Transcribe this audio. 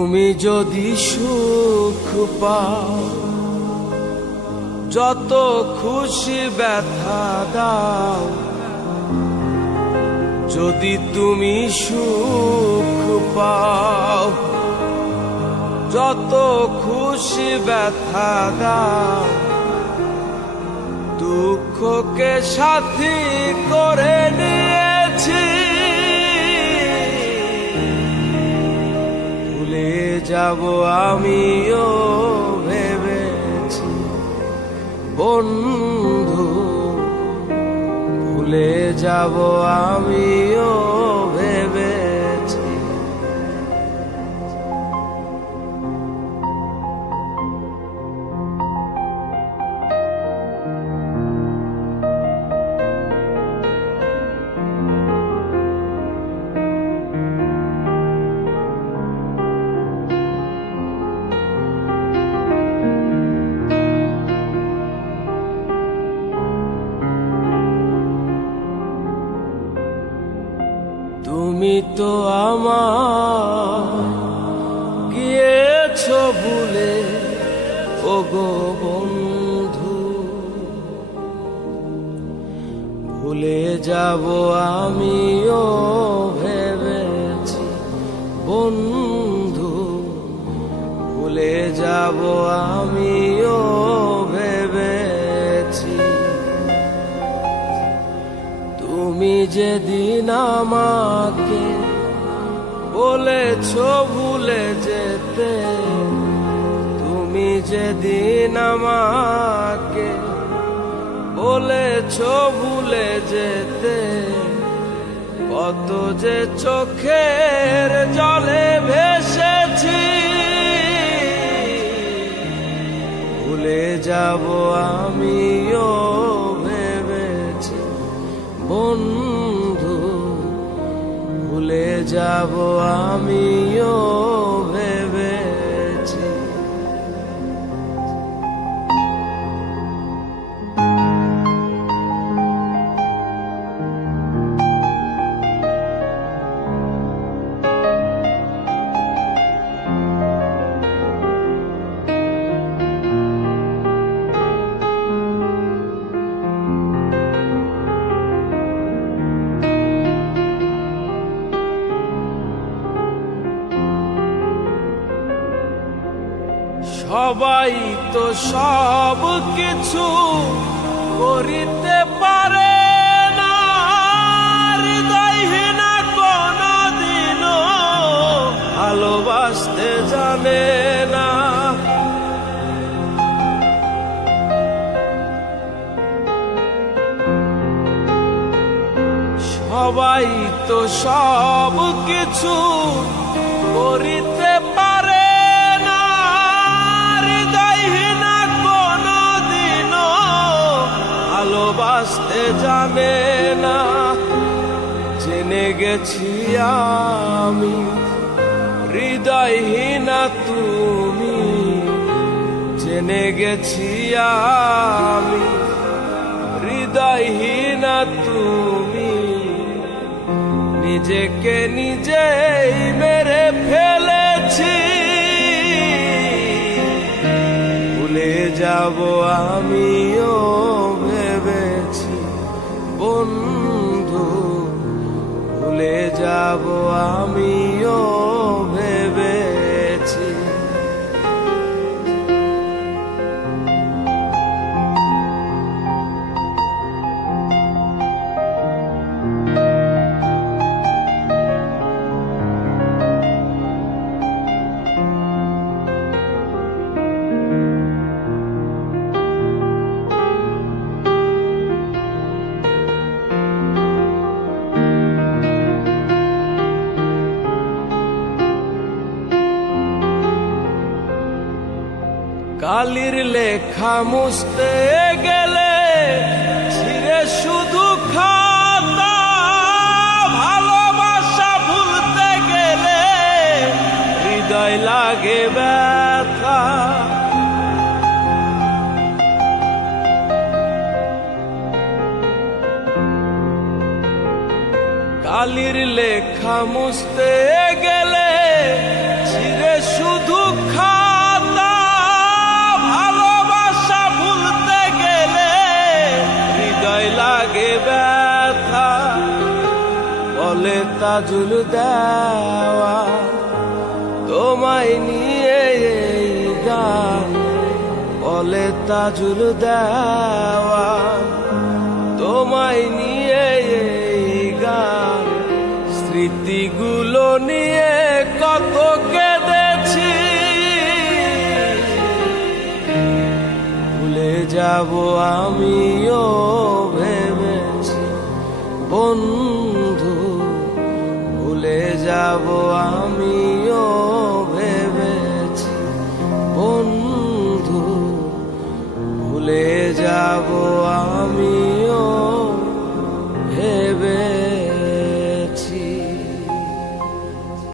তুমি যদি সুখ পাও, যত খুশি ব্যথা দাও। যদি তুমি সুখ পাও, যত খুশি ব্যথা দাও। দুঃখকে সাথী করে নিয়েছি, ভুলে যাব আমিও ভেবেছি বন্ধু, ভুলে যাব আমিও ভেবেছি। তুমি তো আমার গিয়েছো ভুলে, ওগো বন্ধু, ভুলে যাব আমিও ভেবেছি বন্ধু, ভুলে যাব আমিও ভেবেছি। তুমি যেদিন আমাকে বলেছো ভুলে যেতে, তুমি যেদিন আমাকে বলেছো ভুলে যেতে, কত যে চোখের জলে ভেসেছি। ভুলে যাব আমিও ভেবেছি বন্ধু, ভুলে যাব আমিও ভেবেছি। সবাই তো সব কিছু করিতে পারে না, হৃদয়হীনা কোনদিনও ভালোবাসতে জানে না। সবাই তো সব কিছু করিতে পারে, ভালোবাসতে জানে না। জেনে গেছি আমি হৃদয়হীনা তুমি, জেনে গেছি আমি হৃদয়হীনা তুমি। নিজেকে নিজেই মেরে ফেলেছি, ভুলে যাব আমিও ভেবেছি বন্ধু, ভুলে যাব আমিও ভেবেছি। কালির লেখা মুছতে গেলে ছিঁড়ে শুধু খাতা, ভালোবাসা ভুলতে গেলে হৃদয় লাগে ব্যথা। কালির লেখা মুছতে গেলে ছিঁড়ে তাজুল দেওয়া, তোমায় নিয়ে এই গান বলে তাজুল দেওয়া, তোমায় নিয়ে এই গান। স্মৃতিগুলো নিয়ে কত কেঁদেছি, ভুলে যাব আমিও ভেবেছি বন্ধু, ভুলে যাব আমিও ভেবেছি বন্ধু, ভুলে যাব আমি।